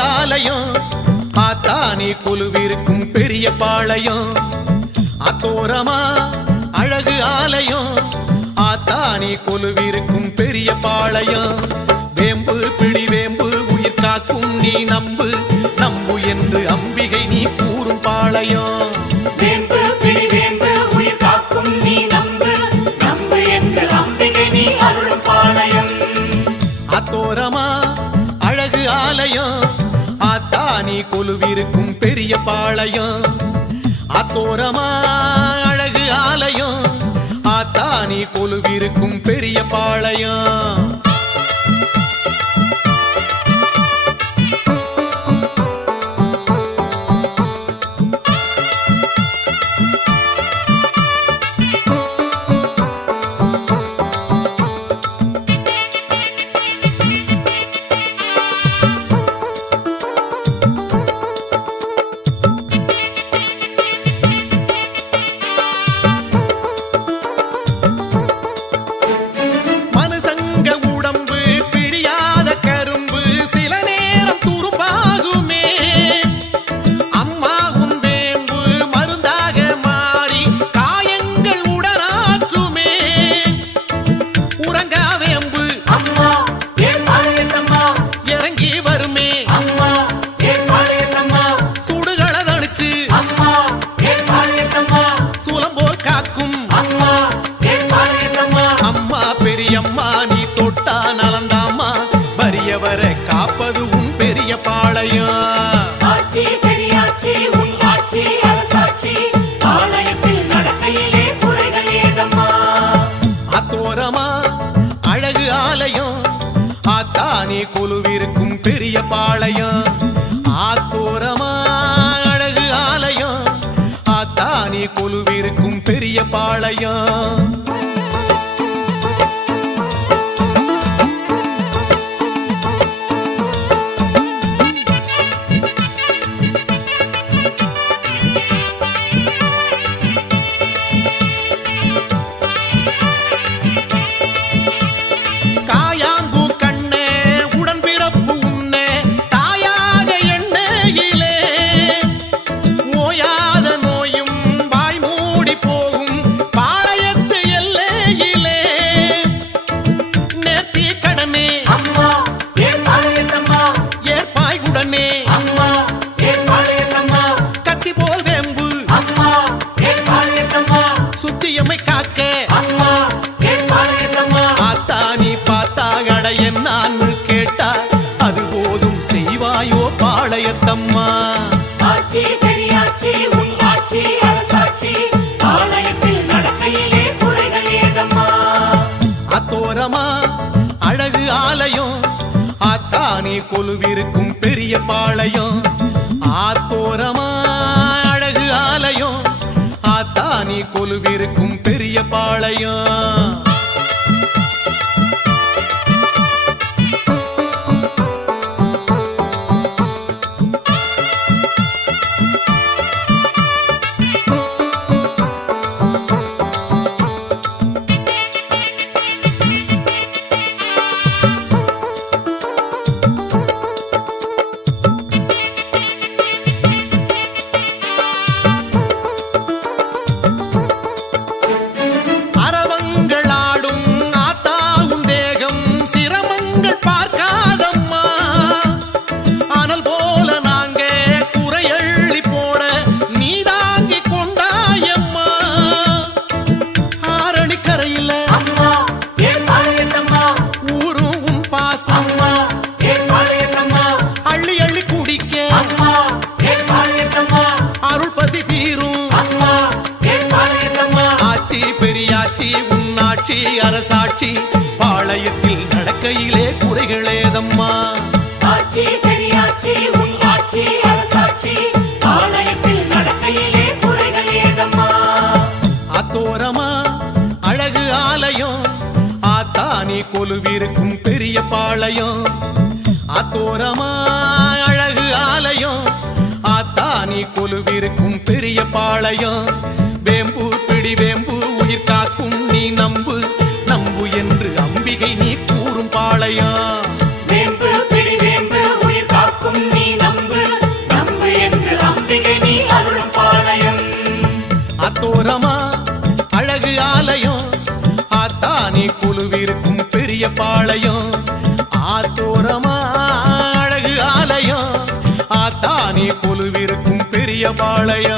ஆலயம். ஆத்தானி குழுவிருக்கும் பெரிய பாளையம். அத்தோரமா அழகு ஆலயம். ஆத்தானி குழுவிருக்கும் பெரிய பாளையம். வேம்பு பிடி வேம்பு உயிர் காக்கும் நீ நம்பு. நம்பு என்று அம்பிகை நீ கூறும் பாளையம். வேம்பு பிடி வேம்பு உயிர் காக்கும் நீ நம்பு. நம்பு என்று அம்பிகை நீ அருளும் பாளையம். அத்தோரமா அழகு ஆலயம். ஆத்தானி கொலுவிருக்கும் பெரிய பாளையம். அத்தோரமா அழகு ஆலயம். ஆத்தானி கொலுவிருக்கும் பெரிய பாளையம். பெரிய பாளையம். ஆத்தோரமா அழகு ஆலயம். ஆத்தானி கொலுவிருக்கும் பெரிய பாளையம். கொலுவிருக்கும் பெரிய பாளையம். ஆத்தோரமா அழகு ஆலயம். ஆத்தானி கொலுவிருக்கும் பெரிய பாளையம். பார்க்காதம்மா. அனல் போல நாங்க குறையள்ளி போட நீ தாங்கி கொண்டாயம்மா ஏன் பாளையத்தம்மா ஊரும் உன் பாசம் அள்ளி அள்ளி குடிக்க அருள் பசி தீரும். ஆட்சி பெரியாட்சி உன்னாட்சி அரசாட்சி பாளையத்தில் நடக்கையிலே குறைகளேதம்மா ஆட்சி பெரியாட்சி உன் ஆட்சி அரசாட்சி பாளையத்தில் நடக்கையிலே குறைகள் ஏதம்மா அத்தோரமா அழகு ஆலயம் ஆத்தானி கொலுவிருக்கும் பெரிய பாளையம். அத்தோரமா அழகு ஆலயம் ஆத்தானி கொலுவிருக்கும் பெரிய பாளையம். வேம்பு கொலுவிருக்கும் பெரிய பாளையா